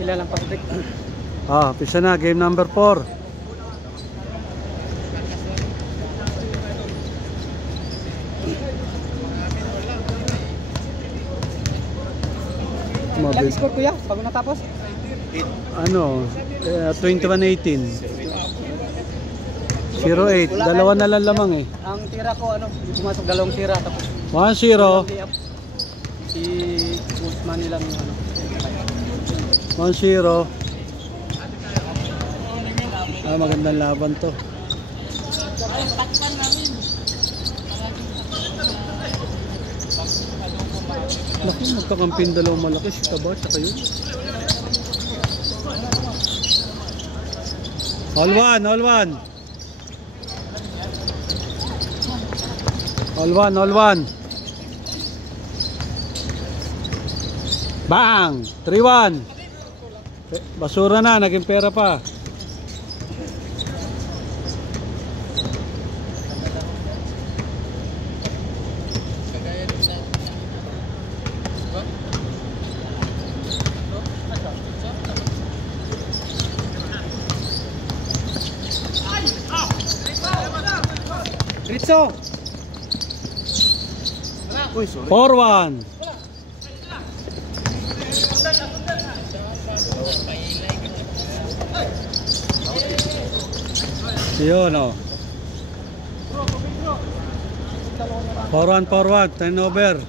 Pila lang Patrick. Pisa na, game number 4. Ilang score kuya bago natapos? 21-18. 0-8. Dalawa na lang lamang eh. Ang tira ko pumasok dalawang tira tapos 1-0. si Guzman nilang 1-0. Magandang laban to. Laki, magkakampin dalawang malaki. Si Taba, tsaka yun. All one. Bang! 3-1. Basura na, naging pera pa. Ritso. 4-1. Yun o. 4-1. Turnover.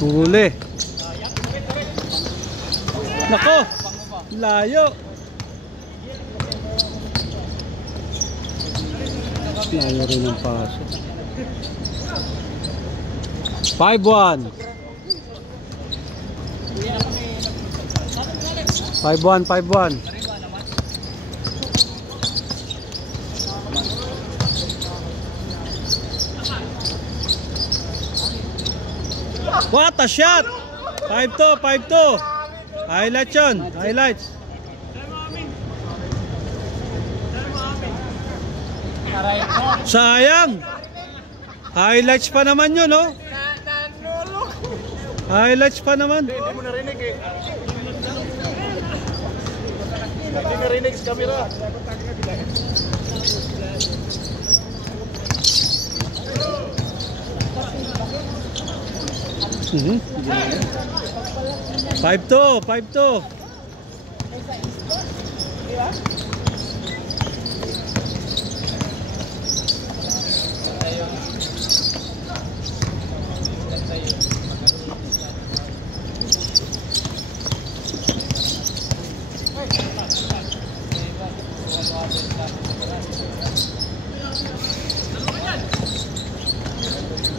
Huli. Nako. Layo. Layo rin ang paso. 5-1. 5-1. What a shot! 5-2. Highlights yun. Highlights. Sayang. Highlights pa naman yun, no? Highlights pa naman. Hindi mo narinig eh. Hindi narinig sa camera. Mhm. 5-2.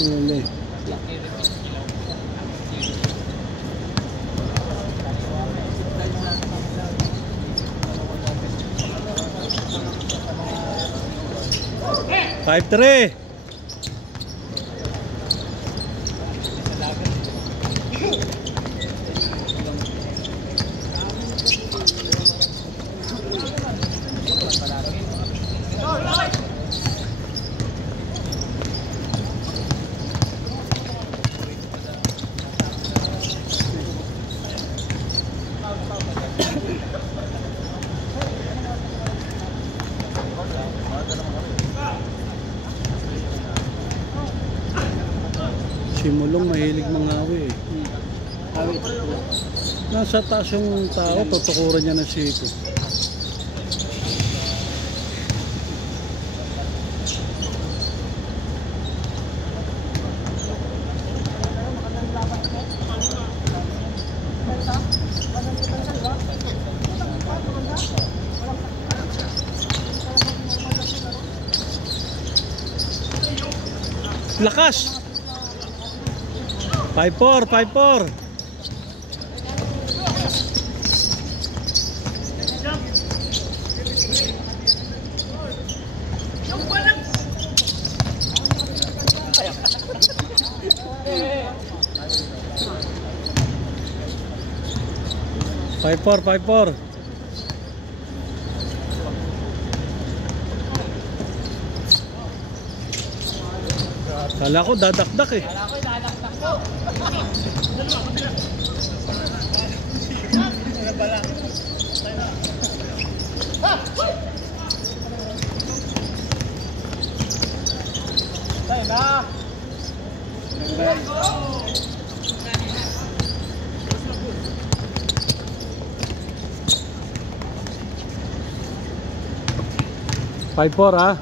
Huli. 5-3. Simulong mahilig mangawi eh. Nasa taas yung tao, tutukuran niya ng siko. Lakas! 5-4. 5-4. Kala ko dadakdak eh. Tayo na. Five four ha.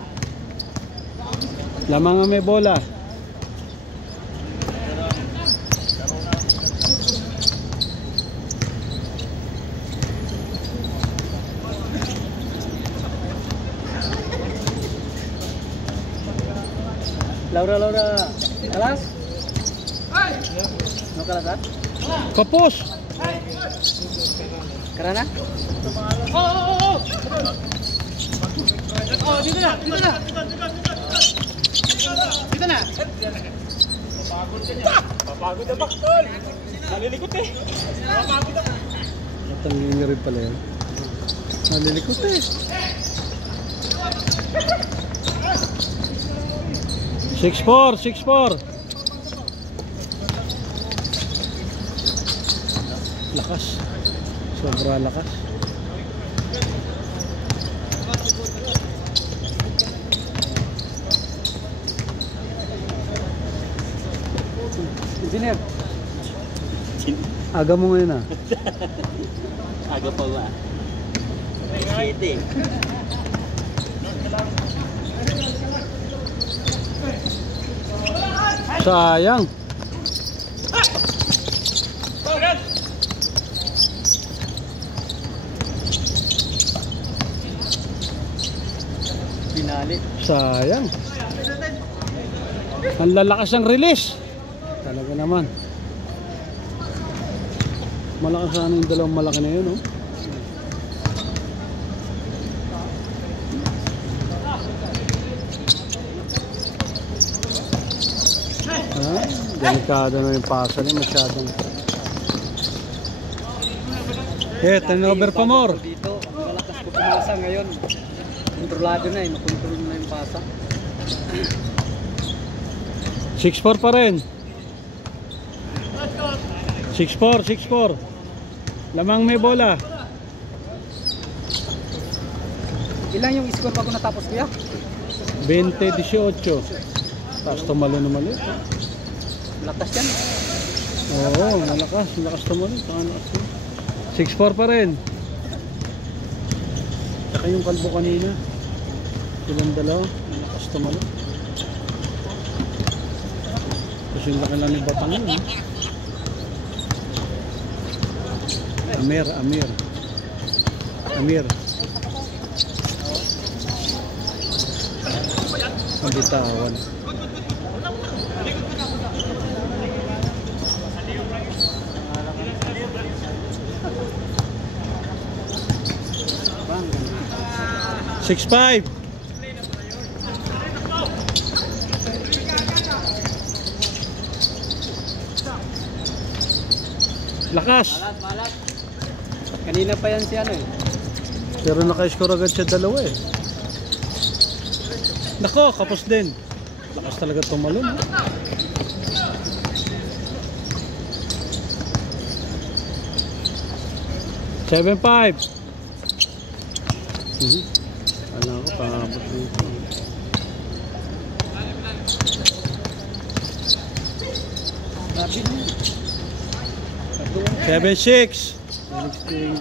Lamang nga may bola. Laura. Kalas? No kalasan? Kapos. Karana? Oh, dito na. Dito na. Papagod na baktol. Nalilikot eh. Papagod na. Matangin rin pala yan. Nalilikot eh. 6-4. Lakas. Sobra lakas. Engineer. Aga mo ngayon ah. Aga pa ba? Shit eh. Sayang. Pinali. Sayang. Ang lalakas ng release. Talaga naman. Malakas sana yung dalawang malaki na yun, oh. Ah, delikado na yung pasa niya, masyadong. Turnover pa more. Dito, ang malakas ko pumasa ngayon. Kontrolado na eh, makontrol na yung pasa. 6-4 pa rin. 6-4. Lamang may bola. Ilang yung score bago natapos kuya? 20-18. Tapos tumalo na mali. Lakas yan. Oo, malakas. Malakas tumalo. 6-4 pa rin. Saka yung kalbo kanina. Silang dalawa. Malakas tumalo. Kasi yung laki lang ni Batang yun. Amir. Bitawan. Bang. 6-5. Lakas. Malat. Kanina pa yan si ano eh. Pero naka-score agad siya dalawa eh. Nako, kapos din. Lakas talaga tumalon. 7-5. Alam ko, pangabot dito. 7-6.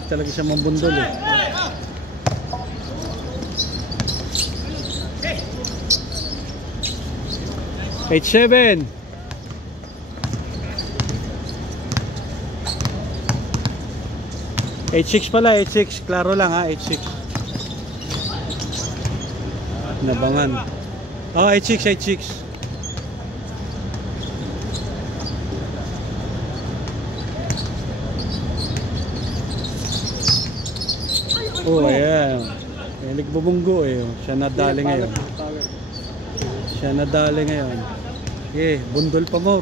Talaga siya mambundol eh. 8-7. 8-6 pala, 8-6. Klaro lang ha, 8-6. Nabangan. Oh, 8-6. Oh, ayan. May nagbubunggo eh. Siya nadali ngayon. Okay, bundol pa more.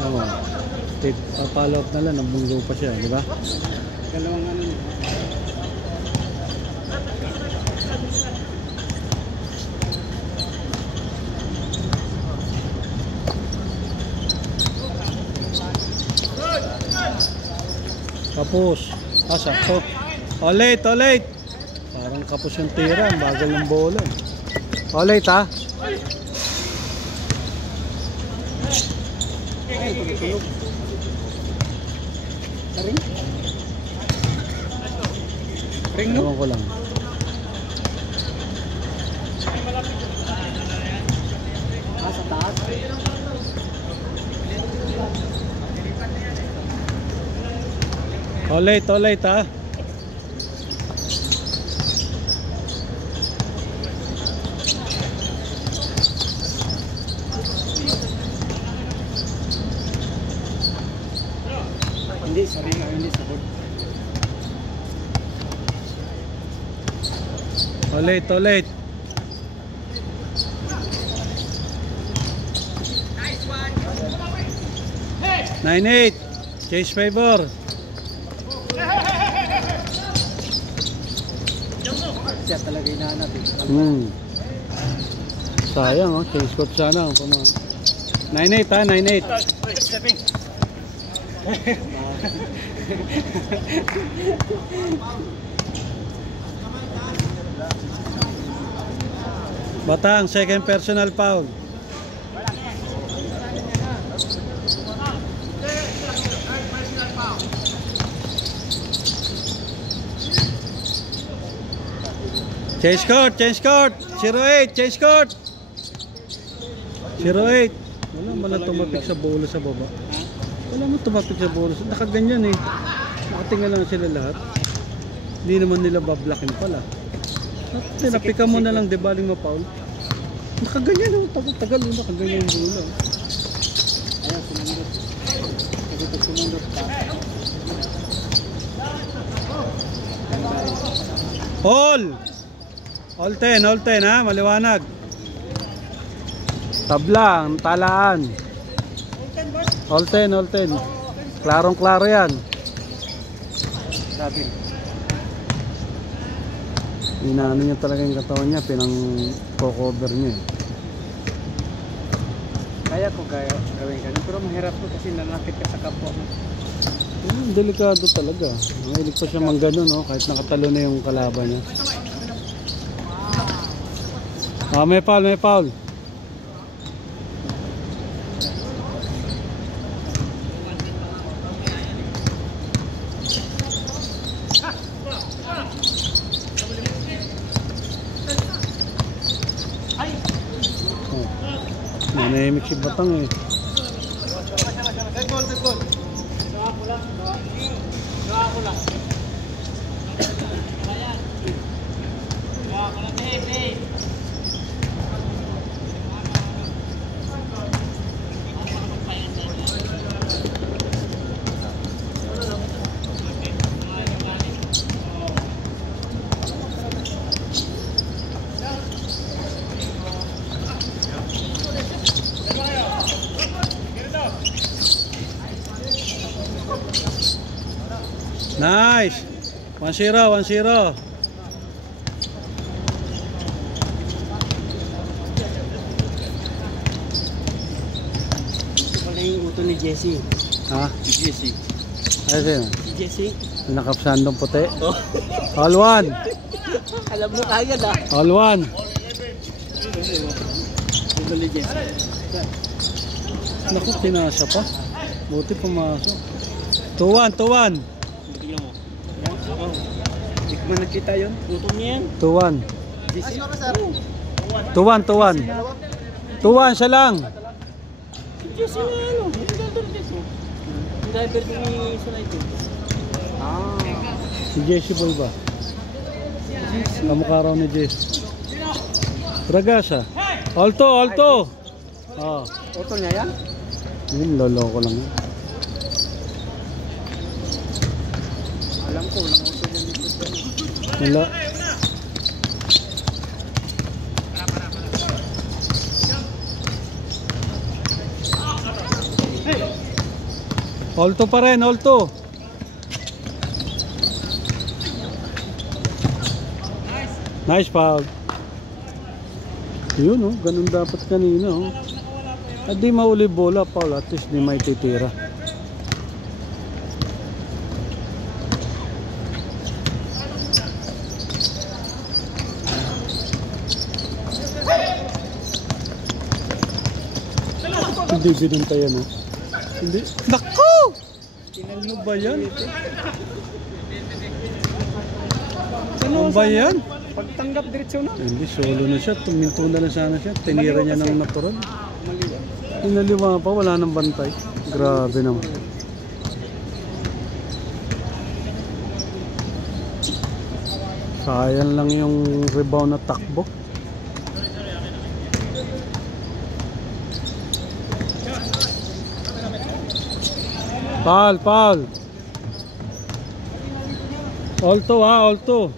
Tama. Follow up na lang, nabunggo pa siya, di ba? Dalawang ano niya. Kapos. Sakto. Ulit, ulit. Parang kapos yung tira, bagal ng bola. Ulit ha. Ay, tulog. Ring? Ring no? Ewan ko lang. Sa taas. Ulit, ulit ha. Hindi, sa ring, hindi sa board. Ulit, ulit. Nice 9-8. Chase favor. Siya talaga hinahanap eh. Sayang oh, change court sana. 9-8 ha, 9-8. Stepping. Batang, second personal foul. Change court, change court. 0-8, change court. 0-8. Wala man lang tumapik sa bola sa baba. Wala man tumapik sa bola. Nakaganyan eh. Nakatingala lang sila lahat. Hindi naman nila bablakin pala. Tinapikan mo na lang, di baling ma-foul. Nakaganyan oh. Tagal oh. Nakaganyan yung bola. Ayan, sumundot. Kasi pag sumundot ka. All 10 ha, maliwanag. Tablang, talaan. All 10. Klarong klaro yan. Grabe. Inaano niya talaga yung katawan niya, pinang co-cover niya. Kaya ko gawin ganun. Pero mahirap ko kasi nanakit ka sa kapwa mo. Delikado talaga. Mahilig pa siya mang ganun, no? Kahit nakatalo na yung kalaban niya. May foul. Nanahimik si Batang eh. Nice. 1-0. Ito pala yung uto ni Jesse. Ha? Si Jesse. Ayun. Si Jesse? Nakapsandong puti. Oh. All 1. Alam mo kagad ah. All 1. Uto ni Jesse. Naku, pinasa pa. Buti pumasok. 2-1. Tingnan mo. Hindi ko man nakita yun. Utong niya yan. 2-1. Jesse? 2-1. 2-1 siya lang. Si Jesse na ano. Yung driver dito. Yung driver ko ni Salito. Si Jesse Boy ba? Kamukha raw ni Jesse. Ragasa. Alto. Ah, Uto niya yan? yun, loloko lang. Alam ko, walang uto niya dito. Wala. Alto pa rin, alto. Nice foul. Yun oh, ganun dapat kanina oh. At di mauli bola, foul, at least di may titira. Hindi binuntayan oh. Hindi. Naku! Ano ba yan? Ano ba yan? Pagtanggap diretso na. Hindi, solo na siya. Tuminto na lang sana siya. Tinira niya ng natural. Inaliwa pa, wala nang bantay. Grabe naman. Sayang lang yung rebound na takbo. Foul, foul. Alto ha, alto.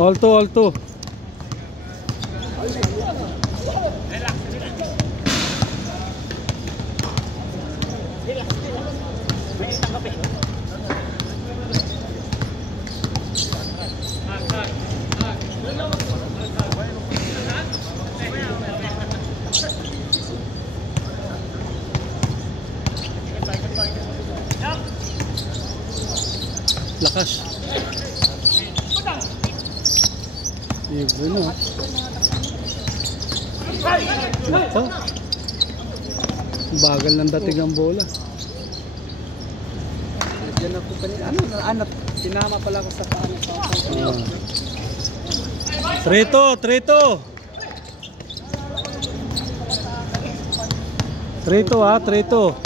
Alto, alto. Lakas. Ibu no. Nako. Bagal ng dating ang bola. Diyan ako kanina. Ano, tinama pala ako sa paan. Trito, trito. Trito ha, trito.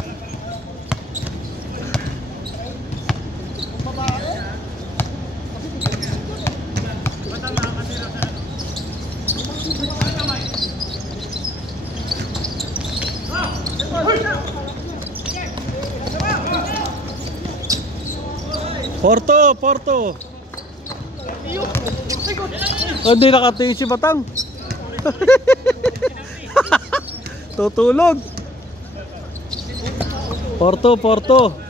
Porto, Porto. Hindi nakatingin si Batang. Tutulog. Porto, Porto.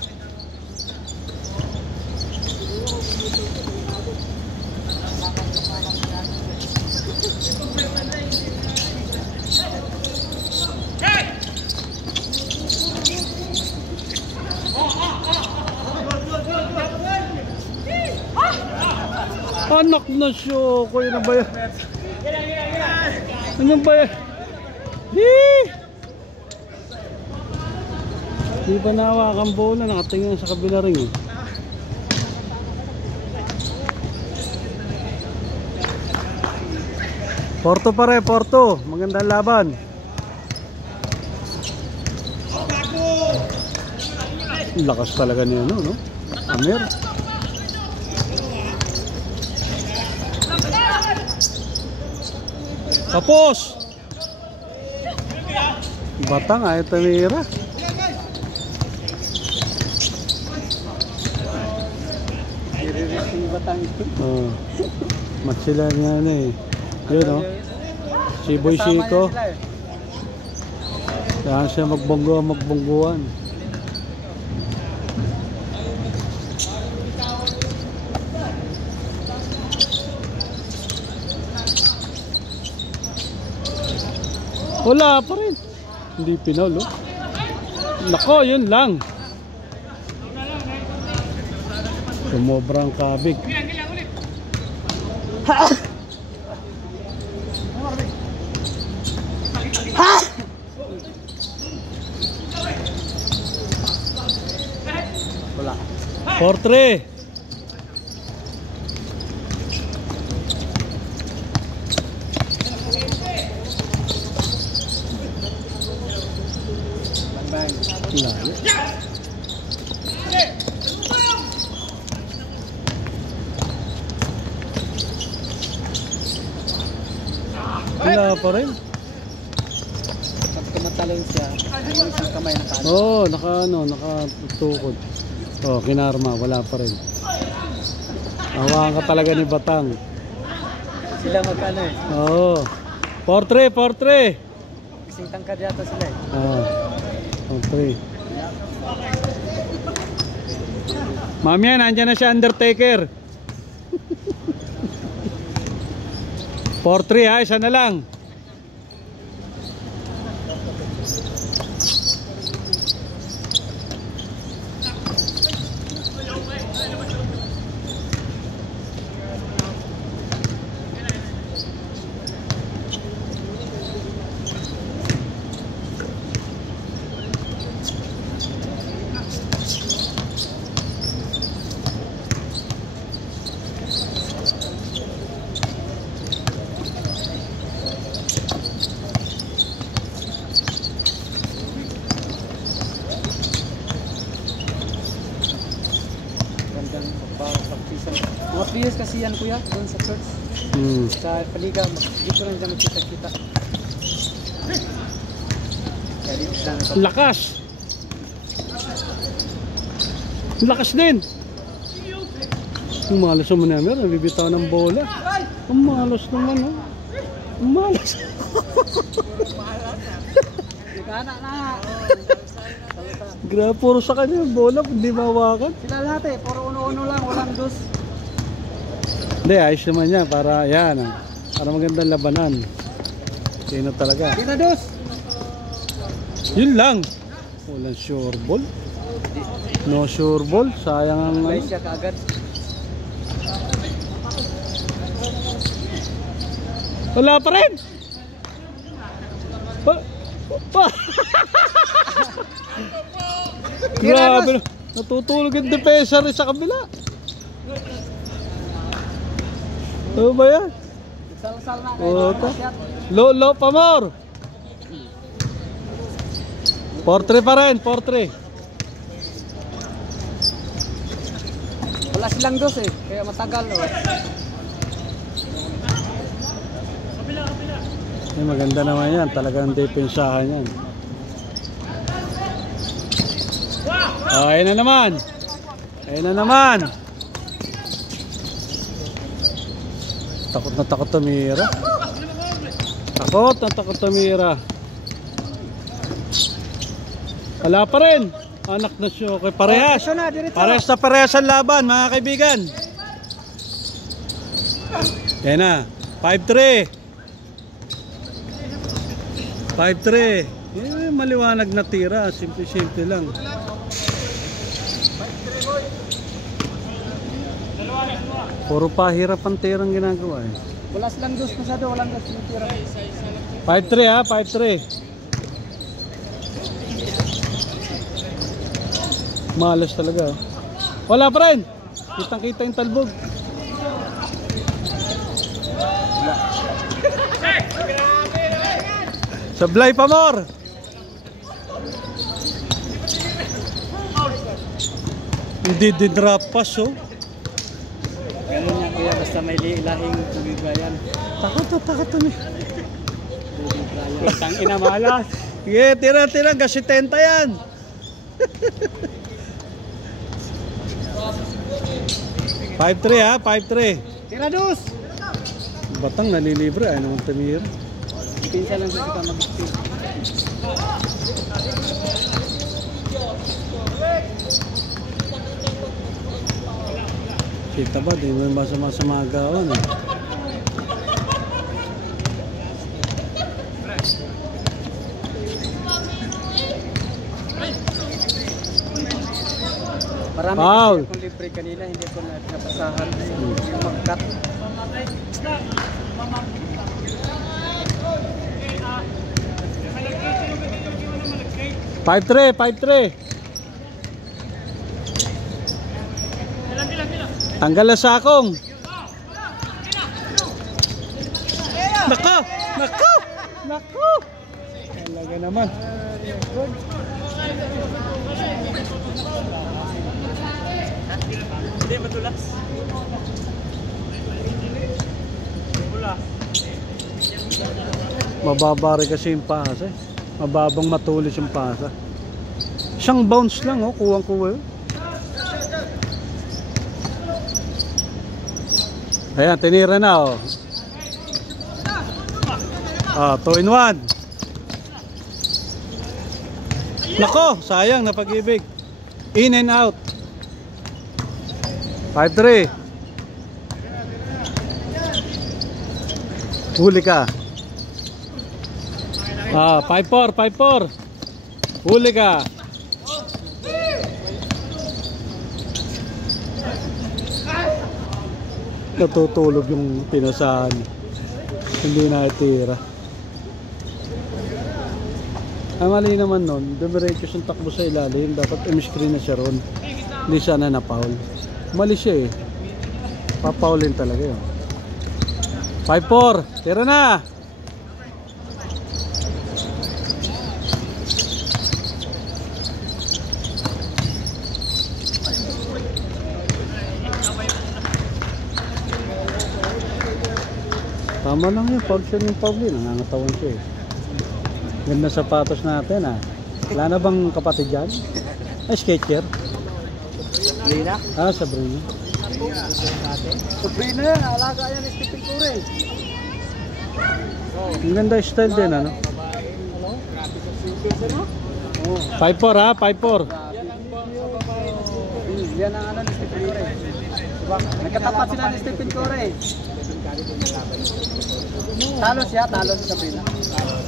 Anak na siyo, ko yun ba yan? Ano ba yan? Di ba nahawakan bola, nakatingin sa kabila ring. Porto pare, Porto, magandang laban. Lakas talaga niya, no? Amir. Tapos Batang ayaw tumira. Batang ito. Oh. Mat sila nga na eh. Yun o. Si Boy Chico. Kaya siya magbongguan. Wala pa rin. Hindi pinaul oh. Nako, yun lang. Sumobrang kabig. Wala. 4-3. pa rin. Pag tumatalon siya, yung isang kamay na kanan. Oo, nakatukod. Oh, kinarma, wala pa rin. Hawakan ka talaga ni Batang. Sila magkano eh. Oo. 4-3. Kasing tangkad yata sila eh. Oo. 4-3. Mamaya, nandyan na siya Undertaker. 4-3 ha, isa na lang. Gandang magpapaktisan. Mga players kasi yan kuya, doon sa church. Sa paliga, dito lang dyan magkita-kita. Kaya dito lang. Lakas! Lakas din! Ang malas naman namin, nabibitaw ng bola. Ang malas naman, oh. Ang malas. Anak na! Grabe, puro sa kanya yung bola, hindi mawakan. Sila lahat eh, puro uno-uno lang, walang dos. Hindi, ayos naman yan, para yan, para magandang labanan. Sino talaga? Sila dos! Yun lang. Walang sure ball. No sure ball, sayang ang May siya kaagad. Wala pa rin. Grabe, natutulog yung depensa rin sa kabila. Ano ba yan? Sal-sal na Oto. Low pa more. 4-3 pa rin, 4-3. Wala silang dos eh, kaya matagal oh. Maganda naman yan, talagang depensahan yan. Oh, ayun na naman. Ayun na naman. Takot na takot tumira. Takot na takot tumira. Wala pa rin. Anak na siya. Okay, parehas. Parehas na parehas ang laban, mga kaibigan. Yan na. 5-3. 5-3. Maliwanag na tira. Simple-simple lang. Puro pahirap ang tirang ginagawa eh. Wala silang dos masyado, walang dos yung tira. 5-3 ha, 5-3. Malas talaga. Wala pa rin. Kitang-kita yung talbog. Sablay pa more. Hindi din drop pass oh. Ganun yan kuya, basta may lahing tubig yan. Takot na eh. Tang ina malas. Sige, tira, gasitenta yan. Five 3 ha, 5-3. Tira dos! Batang nalilibre, ay naman tumira. Pinsa lang sa kita mag-speed. Kita ba, di mo yung masama-sama agawan eh. Marami Foul. kasi akong libre kanina, hindi ko napasahan yung mag-cut. 5-3. Tanggal na sakong. Nako! Talaga naman. Hindi, matulas. Pula. Mababa rin kasi yung pasa eh. Mababang matulis yung pasa. Isang bounce lang oh, kuwang-kuwa. Ayan, tinira na oh. 2 in 1. Nako, sayang na pag-ibig. In and out. 5-3. Huli ka. 5-4, 5-4. Huli ka. Natutulog yung pinasahan. Hindi na itira. Ang mali naman nun, dumiretso yung takbo sa ilalim. Dapat i-screen na siya ron. Hindi sana na-foul. Mali siya eh. Papaulin talaga yun. 5-4. Tira na. Tama lang yun. Foul siya yung foul yun. Nangangatawan siya eh. Ganda sapatos natin ah. Wala na bang kapatid dyan? Ay, Sketcher. Sabrina? Sabrina. Sabrina yan, alaga yan, Stephen Curry. Ang ganda style din ano? 5-4 ha, 5-4. Yan ang ano ni Stephen Curry. Diba? Nagkatapat sila ni Stephen Curry. Talo siya, talo si Sabrina.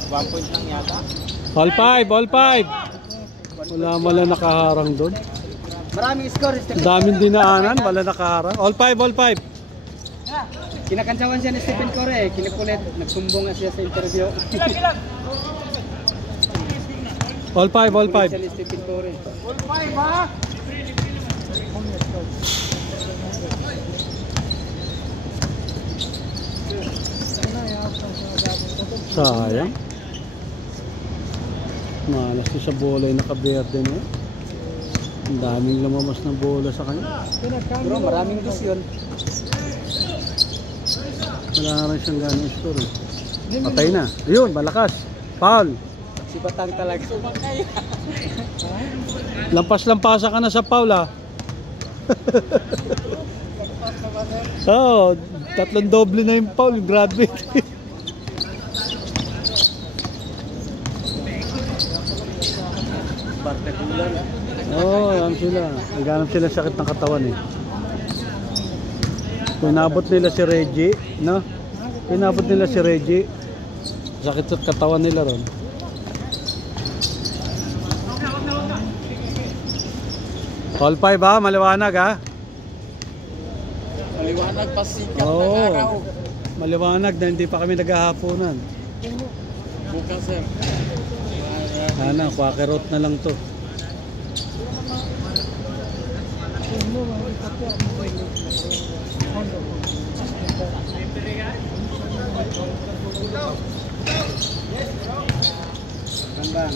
1 point lang yata. All 5, all 5. Wala nakaharang doon. Maraming score, Stephen. Daming dinaanan, wala nakaharang. All 5, all 5. Kinakantsawan siya ni Stephen Curry, kinakulit, nagsumbong nga siya sa interview. All 5, all 5. Siya ni Stephen Curry. All 5 ha? Sayang. Malas sa bola yung nakaberde na. Ang daming lumabas ng bola sa kanya. Bro, maraming dos yun. Wala rin siyang ganong score eh. Patay na. Ayun, malakas. Foul. Si Batang talaga. Lampas-lampasa ka na sa foul ah. Oo, 3 doble na yung foul, yung graduate. Partikular. Oo, ano sila. Naghanap sila sakit ng katawan eh. Pinabot nila si Reggie, no? Pinabot nila si Reggie. Sakit sa katawan nila ron. All 5 ha, maliwanag ha. Maliwanag pa sikat ng Oo, araw. maliwanag na hindi pa kami naghahaponan. Bukas sir. Sana, quakerot na lang to. Gandang.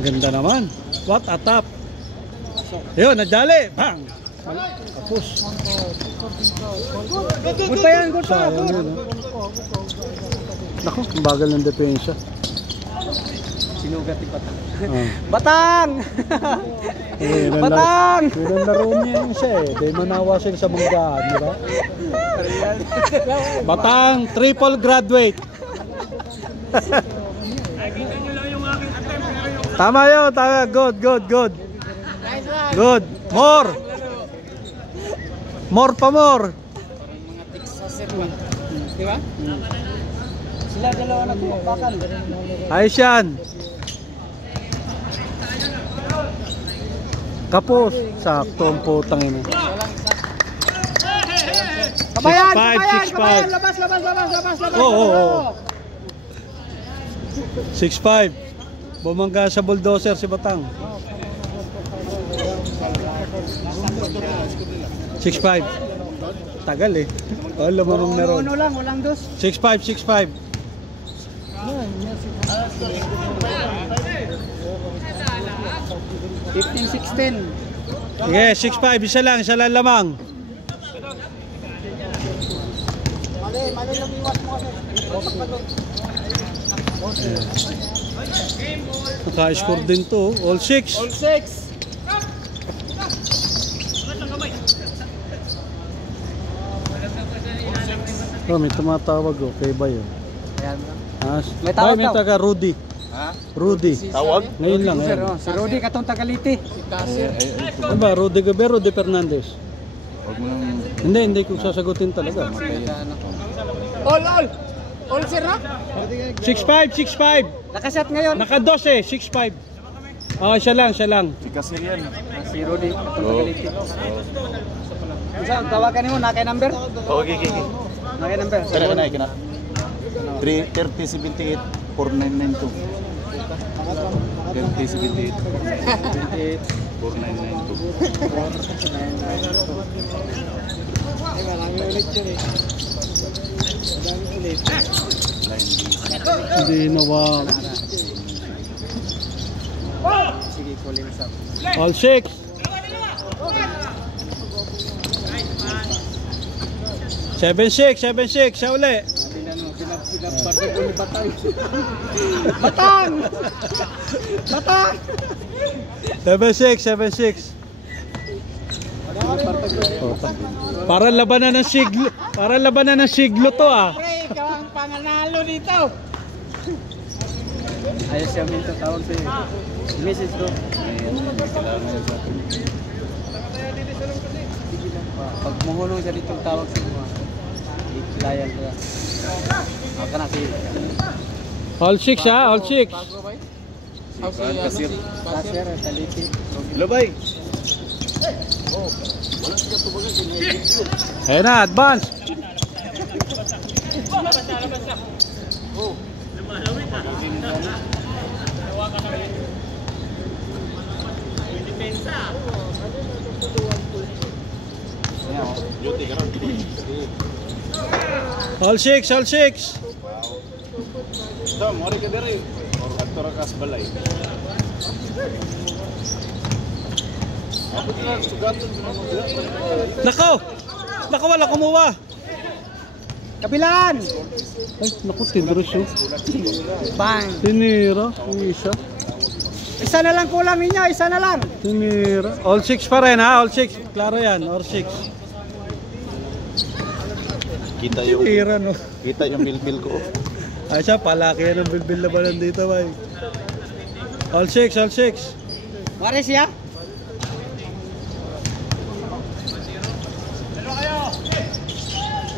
Ganda naman. What a tap. Ayun, nadali. Bang! Tapos. Good pa yan, good pa. Sayang yun. Naku, ang bagal ng depensa. Sinugat ni Batang. Ah. Batang! Batang! Yun ang laro niya yun siya eh. Dahil manawa sila sa manggaan, di ba? Batang, triple graduate. Tama yun, tama. Good, good, good. Good. More. More pa more. Parang mga Texas sir ba? Di ba? Sila dalawa na tumakbakan. Ayos yan. Kapos. Sakto ang putang ina. Kabayan! 6'5", Kabayan! 6'5". Kabayan! Labas! Labas! Labas! Labas! Labas! Oo. 6'5". Bumangga sa bulldozer si Batang. 6'5". Tagal eh. Oh, lumarong na ron. Uno lang, walang dos. 6'5", 6'5". 15-16. Sige, 6'5". Isa lang lamang. Mali yung iwas mo kasi. Naka-score din to. All 6. All 6. Oh, may tumatawag oh. Kay Bayo. Ayan. May tawag may daw. taga Rudy. Ha? Rudy. Tawag? Ngayon lang. Sir, Ayan. si Rudy katong Tagaliti. Si Casir. Ano ba? Rudy Gabero, Rudy Fernandez. Huwag mo nang... Hindi ko sasagutin talaga. All sir na? 6'5", 6'5". Nakashot ngayon. Naka-12 6'5". Siya lang. Si Casir yan. Si Rudy katong Tagaliti. Isa, tawagan niyo na kay number. Okay. Na kay number. Kaya na, ikinat. 3078 4992. 3078 4992. Hindi nawag. Sige, calling sa. All 6. Seven six, siya uli. Pinapatay ko ni Batang. Batang! 7-6. Para labanan ng siglo to ah. Pre, ikaw ang panganalo dito. Ayos siya minto tawag sa iyo. Message ko. Pag muhulong siya dito tawag sa iyo. Layan ko. Ako na si All 6 ha, all 6. Casir. Casir, Taliti. Labay. Ayan na, advance. All 6. Ito, mori ka diri. Or aktor kas balay. Ako na sugatan Nako, wala kumuha. Kabilaan! Ay, naku, tindros yun. Bang! Tinira, isa. Isa na lang kulang ninyo, isa na lang. Tinira. All 6 pa rin ha, all 6. Klaro yan, all 6. Kita yung Tira no. bilbil ko. Ay siya, palaki yan ang bilbil na ba nandito ba? All 6. Wari siya?